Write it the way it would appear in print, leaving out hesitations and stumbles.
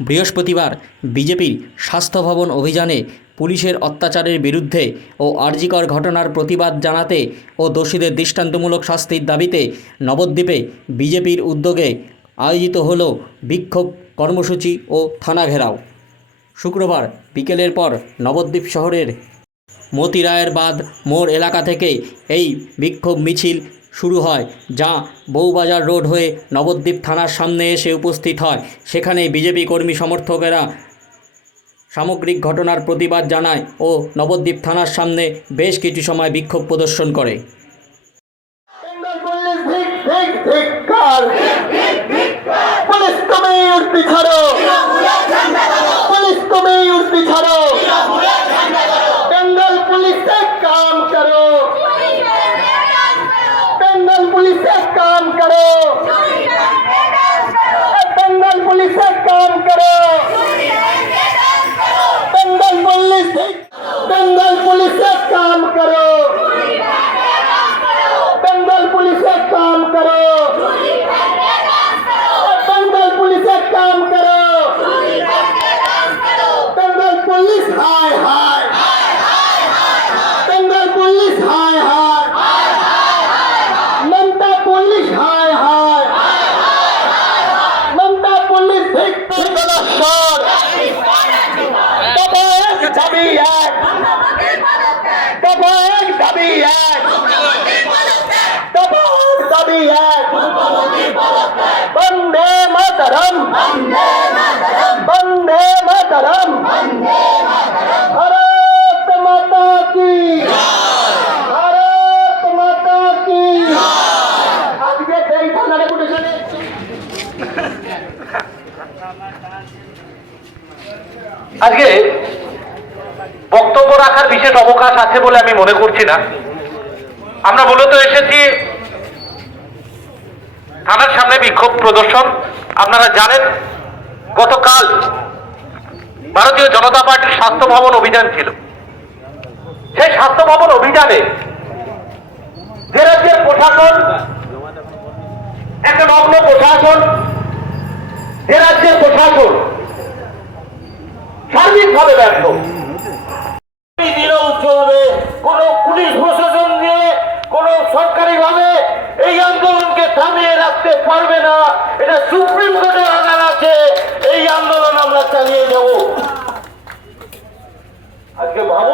বৃহস্পতিবার বিজেপির স্বাস্থ্য ভবন অভিযানে পুলিশের অত্যাচারের বিরুদ্ধে ও আরজিকর ঘটনার প্রতিবাদ জানাতে ও দোষীদের দৃষ্টান্তমূলক শাস্তির দাবিতে নবদ্বীপে বিজেপির উদ্যোগে আয়োজিত হল বিক্ষোভ কর্মসূচি ও থানা ঘেরাও। শুক্রবার বিকেলের পর নবদ্বীপ শহরের মতি রায়ের বাঁধ মোড় এলাকা থেকে এই বিক্ষোভ মিছিল শুরু হয়, যা বউবাজার রোড হয়ে নবদ্বীপ থানার সামনে এসে উপস্থিত হয়। সেখানে বিজেপি কর্মী সমর্থকেরা সামগ্রিক ঘটনার প্রতিবাদ জানায় ও নবদ্বীপ থানার সামনে বেশ কিছু সময় বিক্ষোভ প্রদর্শন করে। वंदे मातरम, वंदे मातरम, भारत माता की, भारत माता की। আজকে এই থানাটা কোথায়? আজকে বক্তব্য রাখার বিশেষ অবকাশ আছে বলে আমি মনে করছি না। আমরা মূলত এসেছি থানার সামনে বিক্ষোভ প্রদর্শন। আপনারা জানেন গতকাল ভারতীয় জনতা পার্টির স্বাস্থ্য ভবন অভিযান ছিল। সেই স্বাস্থ্য ভবন অভিযানে যে রাজ্যের প্রশাসন, একটা নগ্ন প্রশাসন, যে রাজ্যের প্রশাসন সার্বিকভাবে ব্যর্থ, কোন পুলিশ প্রশাসন দিয়ে কোন সরকারি ভাবে এই আন্দোলনকে থামিয়ে রাখতে পারবে না। এটা সুপ্রিম কোর্টের অর্ডার আছে। এই আন্দোলন আমরা চালিয়ে যাব। আজকে ভাবুন